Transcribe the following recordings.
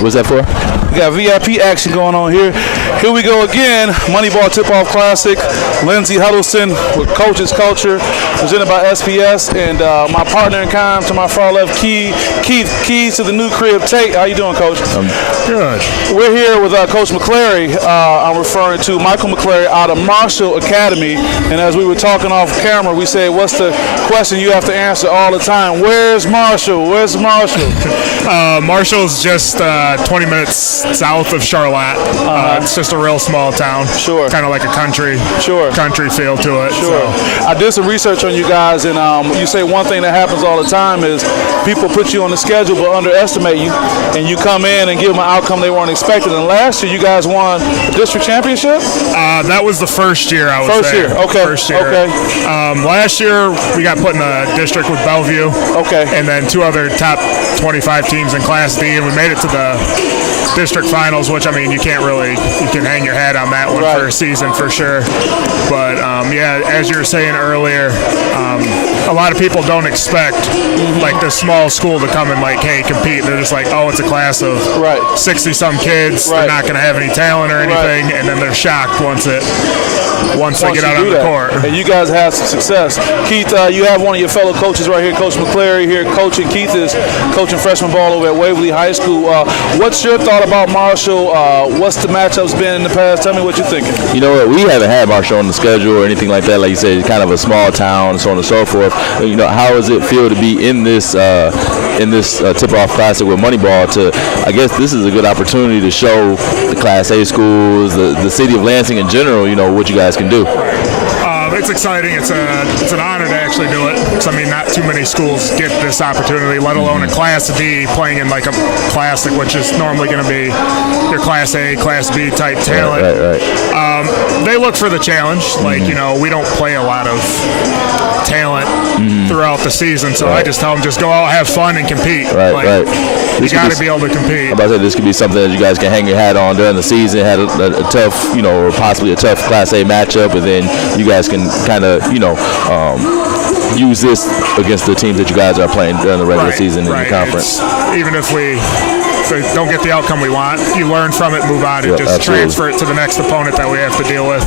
What's that for? We got VIP action going on here. Here we go again. Moneyball Tip-Off Classic. Lindsey Huddleston with Coach's Culture, presented by SPS, and my partner in crime to my far left, Keith to the new crib, Tate. How you doing, Coach? Good. We're here with Coach McClary. I'm referring to Michael McClary out of Marshall Academy. And as we were talking off camera, we said, what's the question you have to answer all the time? Where's Marshall? Where's Marshall? Marshall's just 20 minutes south of Charlotte. It's just a real small town. Sure. Kind of like a country feel to it. Sure. So. I did some research on you guys, and you say one thing that happens all the time is people put you on the schedule but underestimate you, and you come in and give them an outcome they weren't expecting. And last year, you guys won the district championship? That was the first year I was First there. year, okay. First year. Okay. Last year, we got put in a district with Bellevue. Okay. And then 2 other top 25 teams in Class D, and we made it to the district finals, which, I mean, you can hang your hat on that one for a season for sure. But, yeah, as you were saying earlier, a lot of people don't expect, like, this small school to come and, like, hey, compete. They're just like, oh, it's a class of 60-some kids. They're not going to have any talent or anything, and then they're shocked once they get out on the court. And you guys have some success. Keith, you have one of your fellow coaches right here, Coach McClary here coaching. Keith is coaching freshman ball over at Waverly High School. What's your thought about Marshall? What's the matchups been in the past? Tell me what you're thinking. You know what? We haven't had Marshall on the schedule or anything like that. Like you said, it's kind of a small town, so on and so forth. You know, how does it feel to be in this tip-off classic with Moneyball? I guess this is a good opportunity to show the Class A schools, the city of Lansing in general, you know, what you guys can do. It's exciting. It's an honor to actually do it. Because, I mean, not too many schools get this opportunity, let alone a Class D playing in like a classic, which is normally going to be your Class A, Class B type talent. Right. They look for the challenge. Like, you know, we don't play a lot of talent throughout the season, so I just tell them just go out, have fun, and compete. Right. You got to be able to compete. I'm about to say this could be something that you guys can hang your hat on during the season. Had a tough, you know, or possibly a tough Class A matchup, and then you guys can kind of, you know, use this against the teams that you guys are playing during the regular season in the conference. Even if we don't get the outcome we want, you learn from it, move on, and just transfer it to the next opponent that we have to deal with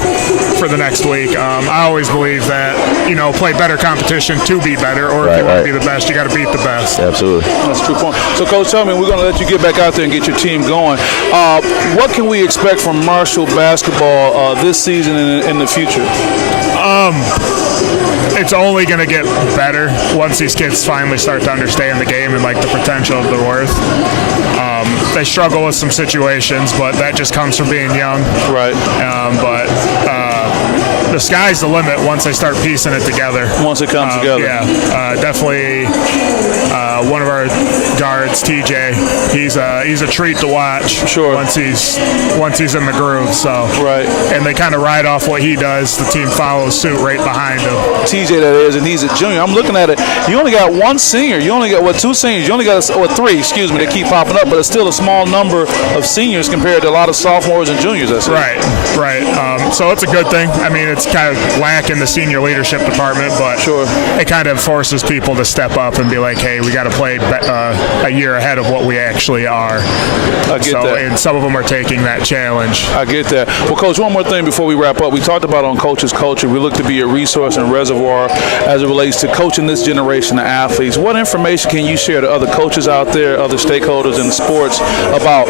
for the next week. I always believe that, you know, play better competition to be better, or if you want to be the best, you got to beat the best. Absolutely. That's a true point. So, Coach, tell me, we're going to let you get back out there and get your team going. What can we expect from Marshall basketball this season and in the future? It's only going to get better once these kids finally start to understand the game and like the potential of their worth. They struggle with some situations, but that just comes from being young. Right. But the sky's the limit once they start piecing it together. Once it comes together. Yeah, definitely. One of our guards, TJ, he's a treat to watch. Sure. Once he's in the groove. So. Right. And they kind of ride off what he does. The team follows suit right behind him. TJ, that is, and he's a junior. I'm looking at it. You only got one senior. You only got 2 seniors. You only got 3. Excuse me. They keep popping up, but it's still a small number of seniors compared to a lot of sophomores and juniors. I see. Right. So it's a good thing. I mean, it's kind of lacking the senior leadership department, but it kind of forces people to step up and be like, hey, we got to play a year ahead of what we actually are. I get that. And some of them are taking that challenge. I get that. Well, Coach, one more thing before we wrap up. We talked about on Coach's Culture. We look to be a resource and reservoir as it relates to coaching this generation of athletes. What information can you share to other coaches out there, other stakeholders in sports about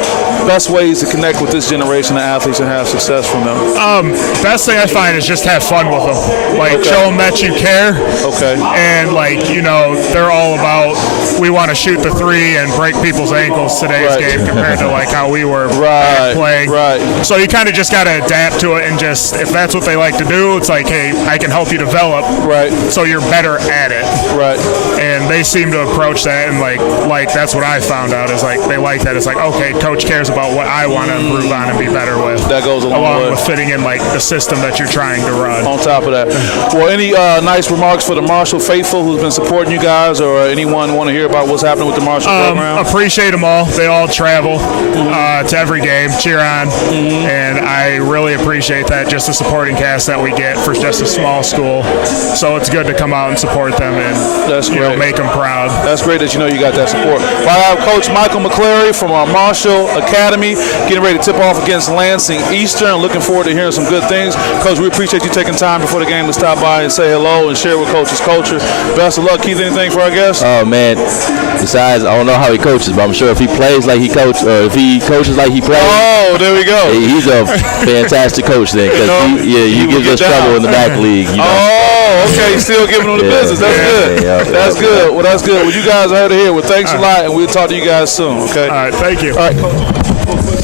best ways to connect with this generation of athletes and have success from them? Best thing I find is just have fun with them. Like, show them that you care. Okay. And, like, you know, they're all about, we want to shoot the 3 and break people's ankles today's game compared to, like, how we were playing. Right. So you kind of just got to adapt to it and just, if that's what they like to do, it's like, hey, I can help you develop. Right. So you're better at it. Right. And they seem to approach that, and like that's what I found out is like they like that. It's like, okay, coach cares about what I want to improve on and be better with. That goes along with fitting in like the system that you're trying to run. On top of that, well, any nice remarks for the Marshall faithful who's been supporting you guys, or anyone want to hear about what's happening with the Marshall Marshall program? Appreciate them all. They all travel to every game, cheer on, and I really appreciate that, just the supporting cast that we get for just a small school. So it's good to come out and support them and That's great. make them proud. That's great that you got that support. Well, I have Coach Michael McClary from our Marshall Academy getting ready to tip off against Lansing Eastern. Looking forward to hearing some good things. Coach, we appreciate you taking time before the game to stop by and say hello and share with Coach's culture. Best of luck. Keith, anything for our guests? Oh man! Besides, I don't know how he coaches, but I'm sure if he plays like he coaches, or if he coaches like he plays, Oh, there we go. he's a fantastic coach. Then, because he gives us trouble in the back league. Oh, okay. Still giving them the business. That's good. That's good. Well, that's good. Well, you guys are out of here. Well, thanks a lot, and we'll talk to you guys soon. Okay. All right, thank you. All right.